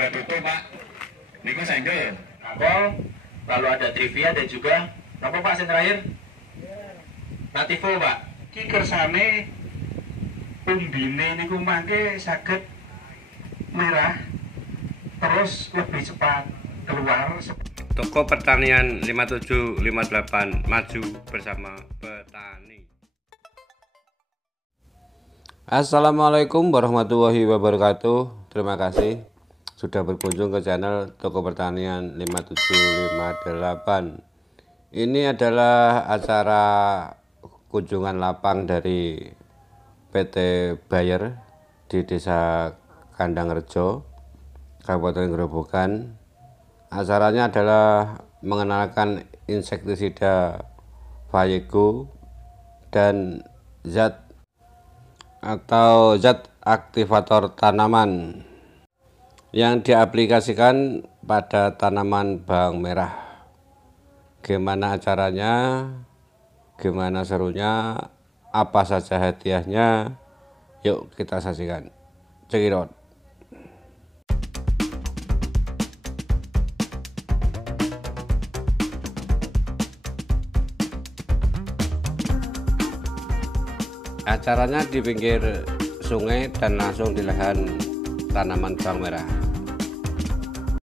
dua tutup Pak. Niku single. Nakol, lalu ada trivia dan juga apa Pak yang terakhir? Nativo Pak. Ki kersane umbine niku mangke saged merah terus lebih cepat keluar. Toko Pertanian 5758 maju bersama petani. Assalamualaikum warahmatullahi wabarakatuh. Terima kasih sudah berkunjung ke channel Toko Pertanian 5758. Ini adalah acara kunjungan lapang dari PT Bayer di Desa Kandangrejo, Kabupaten Grobogan. Acaranya adalah mengenalkan insektisida Fayego dan zat aktivator tanaman yang diaplikasikan pada tanaman bawang merah. Gimana acaranya, gimana serunya, apa saja hadiahnya, yuk kita saksikan. Check it out. Acaranya di pinggir sungai dan langsung di lahan tanaman bawang merah.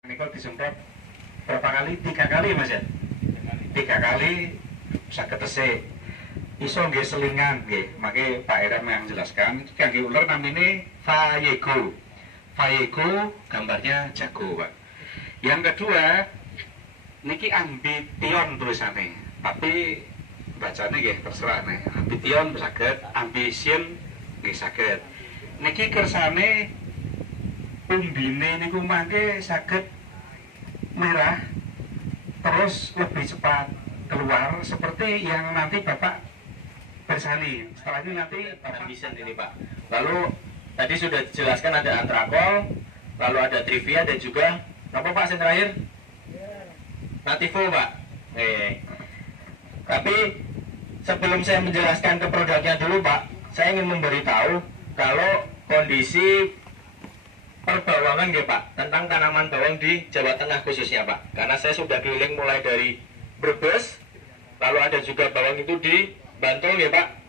Niku disemprot berapa kali? 3 kali Mas ya? 3 kali saged tesih. Iso nggih selingan nggih. Maka Pak Eram yang menjelaskan kangge ular namine Fayego. Fayego gambarnya jago, Pak. Yang kedua niki ambition tulisannya. Tapi bacanya nggih terserah nih. Ambition saged, ambition nggih saged. Niki kersane umbine niku mangke saged merah terus lebih cepat keluar seperti yang nanti Bapak bersani. Setelah ini nanti Bapak ambition ini Pak. Lalu tadi sudah dijelaskan ada antrakol, lalu ada trivia dan juga apa Pak yang terakhir? Nativo Pak. Tapi sebelum saya menjelaskan ke produknya dulu Pak, saya ingin memberitahu kalau kondisi perbawangan ya Pak, tentang tanaman bawang di Jawa Tengah khususnya Pak. Karena saya sudah keliling mulai dari Brebes, lalu ada juga bawang itu di Bantul ya Pak.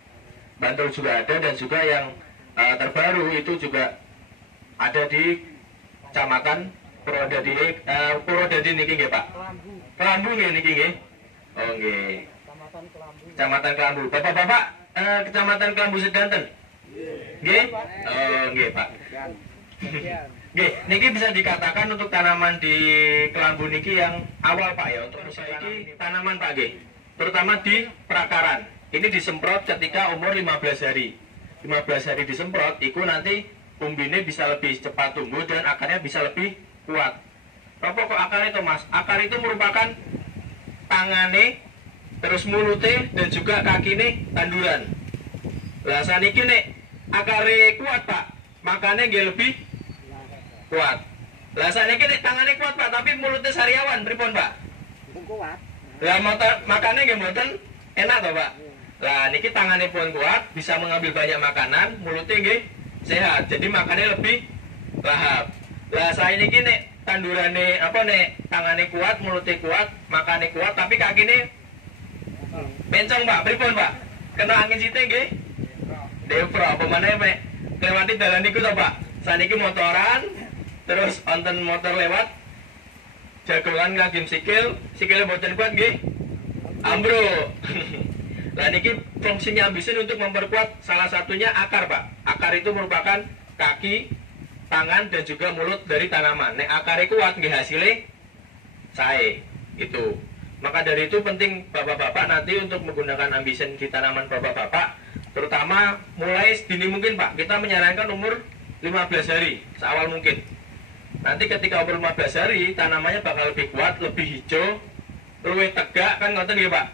Bantul juga ada dan juga yang terbaru itu juga ada di Kecamatan Purwodadi niki nggih Pak. Kelambu nggih niki nggih. Oh nggih. Kecamatan Kelambu. Bapak-bapak Kecamatan Kelambu Sedanten. Nggih? Oh nggih Pak. Nggih, niki bisa dikatakan untuk tanaman di Kelambu niki yang awal Pak ya, untuk usia ini tanaman Pak nggih. Terutama di prakaran. Ini disemprot ketika umur 15 hari. 15 hari disemprot, itu nanti umbine bisa lebih cepat tumbuh dan akarnya bisa lebih kuat. Apa kok akar itu Mas? Akar itu merupakan tangane, terus mulute dan juga kaki nih tanduran. Lah saniki nek akare kuat Pak, makanya nggih lebih kuat. Lah saniki nek tangane kuat Pak, tapi mulutnya sariawan pripun Pak? Kuat. Lah makanya nggih mboten enak toh Pak. Lah niki tangane pun kuat, bisa mengambil banyak makanan, mulutnya nggih sehat. Jadi makannya lebih lahap. Lah saya niki nek tandurane apa nek tangane kuat, mulutnya kuat, makannya kuat, tapi kakine bencong Pak, pripun Pak? Kena angin sithik nggih? Devro apa maneh Pak? Lewati dalan niku to Pak. Saniki motoran, terus wonten motor lewat jagongan ngagem sikile mboten kuat nggih. Ambruk. Lah niki fungsinya ambition untuk memperkuat salah satunya akar Pak. Akar itu merupakan kaki, tangan dan juga mulut dari tanaman. Nek akarnya kuat nggih hasilnya sae. Itu. Maka dari itu penting bapak-bapak nanti untuk menggunakan ambition di tanaman bapak-bapak, terutama mulai sedini mungkin Pak. Kita menyarankan umur 15 hari, seawal mungkin. Nanti ketika umur 15 hari, tanamannya bakal lebih kuat, lebih hijau, lebih tegak, kan ngoten nggih Pak?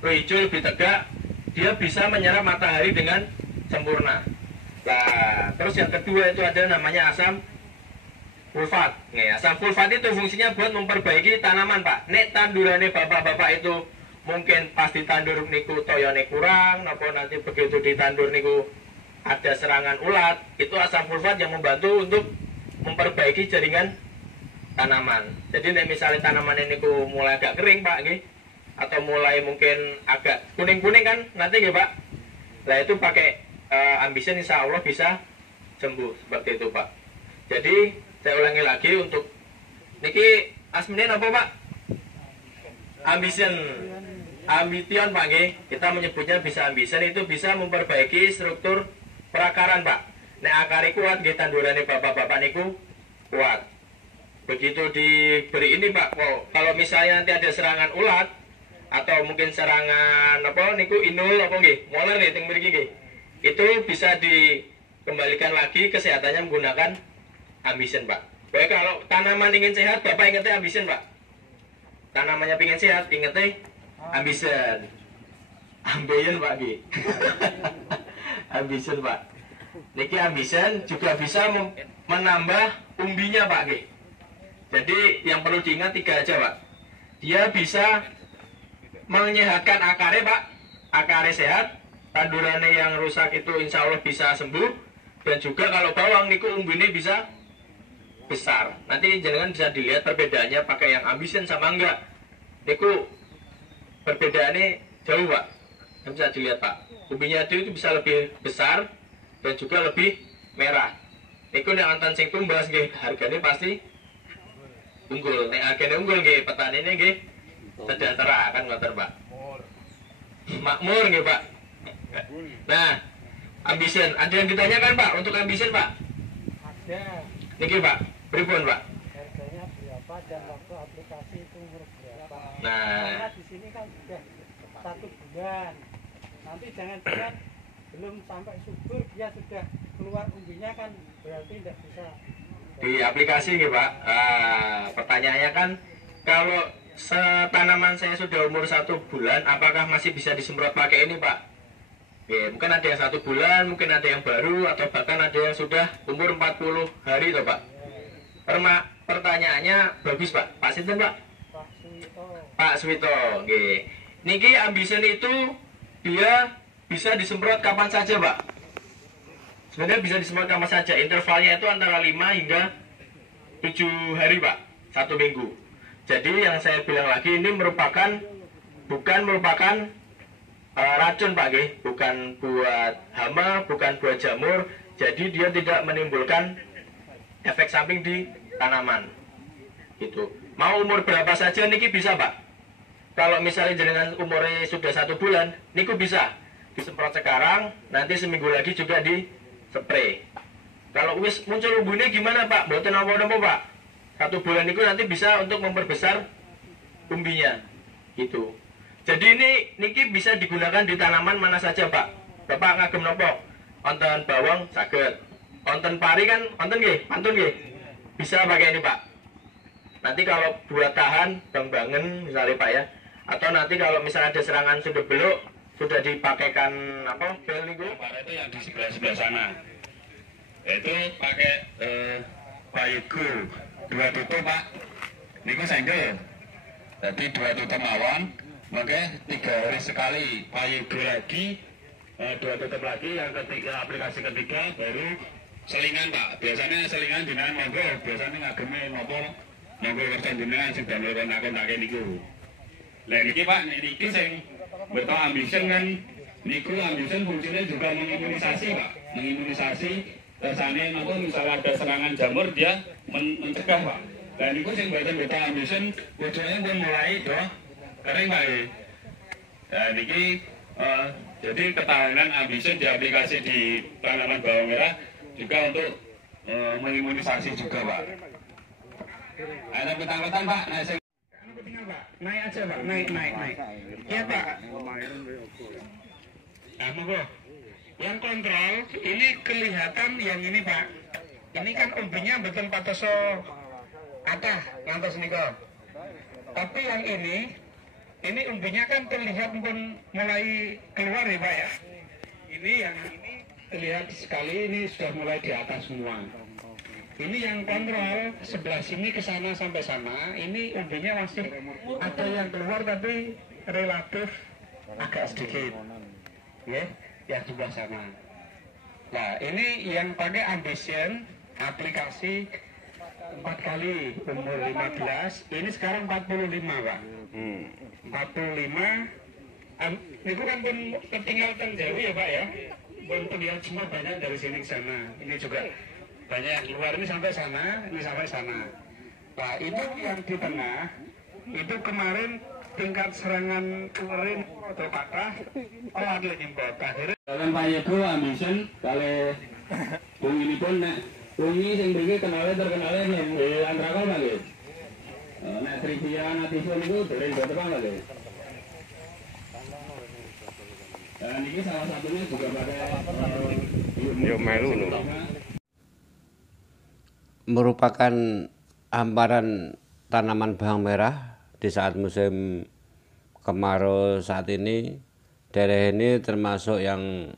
Lebih hijau, lebih tegak, dia bisa menyerap matahari dengan sempurna. Nah, terus yang kedua itu ada namanya asam fulfat. Nih, asam fulfat itu fungsinya buat memperbaiki tanaman Pak. Nek tandurannya bapak-bapak itu mungkin pas ditandur niku toyone kurang, nopo nanti begitu ditandur niku ada serangan ulat, itu asam fulfat yang membantu untuk memperbaiki jaringan tanaman. Jadi nek misalnya tanaman ini ku mulai agak kering Pak nggih, atau mulai mungkin agak kuning-kuning kan nanti nggih Pak. Nah itu pakai Ambition insya Allah bisa sembuh seperti itu Pak. Jadi saya ulangi lagi untuk niki asmine apa Pak? Ambition Pak nggih. Kita menyebutnya bisa Ambition, itu bisa memperbaiki struktur perakaran Pak. Nek akari kuat nggih, tandurane bapak-bapak niku kuat. Begitu diberi ini Pak, kalau misalnya nanti ada serangan ulat atau mungkin serangan apa niku inul apa nggih, moler nih teng mriki nggih. Itu bisa dikembalikan lagi kesehatannya menggunakan Ambition Pak. Baik, kalau tanaman ingin sehat, Bapak ingetnya Ambition Pak. Tanamannya ingin sehat, ingetnya Ambition. Ambition Pak nggih. Ambition Pak. Niki Ambition juga bisa menambah umbinya Pak nggih. Jadi yang perlu diingat 3 aja Pak. Dia bisa menyehatkan akarnya Pak. Akarnya sehat, tandurannya yang rusak itu insya Allah bisa sembuh. Dan juga kalau bawang niku umbine bisa besar. Nanti jangan bisa dilihat perbedaannya pakai yang Ambition sama enggak. Niku perbedaannya jauh Pak. Bisa dilihat Pak. Umbinya itu bisa lebih besar dan juga lebih merah. Niku nek wonten sing tumbas nggih, harganya pasti unggul. Nek agene unggul nggih, petani ini nggih sejahtera kan ngoten Pak. Makmur nggih Pak. Nah, Ambition, ada yang ditanyakan Pak untuk Ambition Pak? Ada. Niki Pak, pripun Pak? Harganya berapa dan waktu aplikasi itu umur berapa? Nah, Karena di sini kan sudah 1 bulan. Nanti jangan-jangan belum sampai subur dia sudah keluar umbinya kan berarti tidak bisa. di aplikasi nggih Pak. Pertanyaannya kan kalau tanaman saya sudah umur 1 bulan, apakah masih bisa disemprot pakai ini Pak? Mungkin ada yang 1 bulan, mungkin ada yang baru, atau bahkan ada yang sudah umur 40 hari toh Pak. Pertanyaannya bagus Pak. Pak Sinten Pak? Pak Suwito. Pak Suwito, nggih. Niki Ambition itu dia bisa disemprot kapan saja Pak. Sebenarnya bisa disemprot kapan saja. Intervalnya itu antara 5 hingga 7 hari Pak, 1 minggu. Jadi yang saya bilang lagi ini bukan merupakan racun Pak nggih, bukan buat hama, bukan buat jamur. Jadi dia tidak menimbulkan efek samping di tanaman. Gitu. Mau umur berapa saja niki bisa Pak. Kalau misalnya jenengan umurnya sudah 1 bulan, niku bisa disemprot sekarang, nanti seminggu lagi juga di spray. Kalau wis muncul umbune gimana Pak? Mboten napa-napa Pak. 1 bulan niku nanti bisa untuk memperbesar umbinya. Gitu. Jadi niki bisa digunakan di tanaman mana saja Pak. Bapak ngagem napa? Wonten bawang saged. Wonten pari kan wonten nggih, pantun nggih. Bisa pakai ini Pak. Nanti kalau buat tahan bang-bangen misalnya Pak ya. Atau nanti kalau misalnya ada serangan sudah beluk, sudah dipakaikan apa? Bel niku. Para itu yang di sebelah sana. Itu pakai Bayugu 2 tutup Pak. Niku senggel. Jadi 2 tutup mawon. Maka 3 hari sekali Bayugu lagi, 2 tutup lagi. Yang ketiga aplikasi ketiga baru selingan Pak. Biasanya selingan jenengan monggo. Biasanya ngageme nopo monggo kerja jenengan sing dan leren akon tak niku. Lah niki Pak, niki sing beto Ambition kan niku Ambition fungsinya juga mengimunisasi Pak. Mengimunisasi rasanya nopo misalnya ada serangan jamur dia mencegah Pak. Lah niku sing beto Ambition bojone pun mulai do kering Pak. Nah niki jadi ketahanan Ambition di aplikasi di tanaman bawang merah juga untuk mengimunisasi juga Pak. Ada petang-petang Pak, naik aja Pak, naik. Iya Pak. Nah monggo. Yang kontrol ini kelihatan yang ini Pak. Ini kan umbinya betul patoso ada ngantos niko. Tapi yang ini umbinya kan terlihat pun mulai keluar ya Pak ya. Ini yang ini terlihat sekali ini sudah mulai di atas semua. Ini yang kontrol sebelah sini ke sana sampai sana. Ini umbinya masih ada yang keluar tapi relatif agak sedikit. Ya, yang sebelah sana. Nah, ini yang pakai Ambition aplikasi 4 kali umur 15, ini sekarang 45 Pak. 45. Itu kan pun ketinggal jauh ya Pak ya. Pun terlihat semua banyak dari sini ke sana. Ini juga banyak luar, ini sampai sana, ini sampai sana. Nah itu yang di tengah, itu kemarin tingkat serangan kemarin atau patah, ada nyempot. Akhirnya Kalian Pak Yego ambisen kali bung ini pun nek bungi sing mriki terkenalnya nih antrakal Pak nggih. Nek trivia natifun itu dereng boten Pak nggih. Dan ini salah satunya juga pada Yo melu lho. Merupakan hamparan tanaman bawang merah di saat musim kemarau saat ini. Daerah ini termasuk yang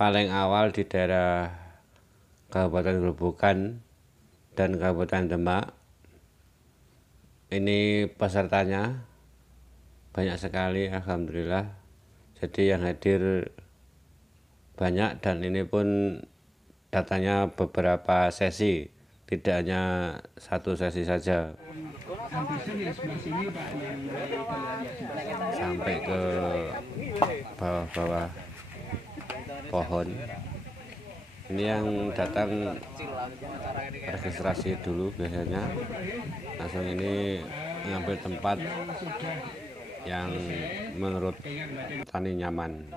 paling awal di daerah Kabupaten Grobogan dan Kabupaten Demak. Ini pesertanya banyak sekali, alhamdulillah. Jadi yang hadir banyak dan ini pun datanya beberapa sesi, tidak hanya satu sesi saja. Sampai ke bawah-bawah pohon. Ini yang datang registrasi dulu biasanya, langsung ini mengambil tempat yang menurut petani nyaman.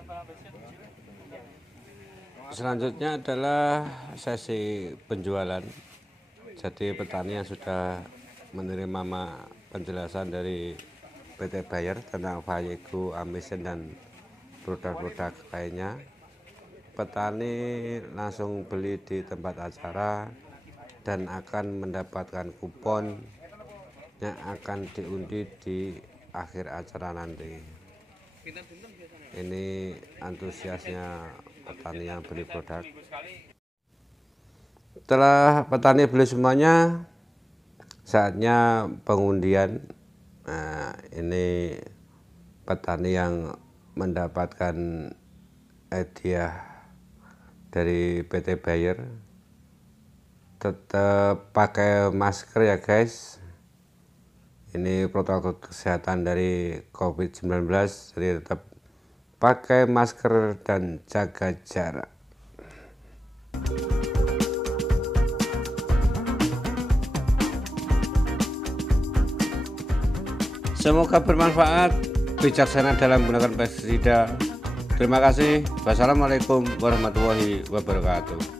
Selanjutnya adalah sesi penjualan. Jadi petani yang sudah menerima penjelasan dari PT Bayer tentang Vallejo, Amisen dan produk-produk lainnya, petani langsung beli di tempat acara dan akan mendapatkan kupon yang akan diundi di akhir acara nanti. Ini antusiasnya petani yang beli produk. Setelah petani beli semuanya, saatnya pengundian. Nah, ini petani yang mendapatkan hadiah dari PT Bayer. Tetap pakai masker ya guys. Ini protokol kesehatan dari COVID-19, jadi tetap pakai masker dan jaga jarak. Semoga bermanfaat, bijaksana dalam menggunakan pestisida. Terima kasih. Wassalamualaikum warahmatullahi wabarakatuh.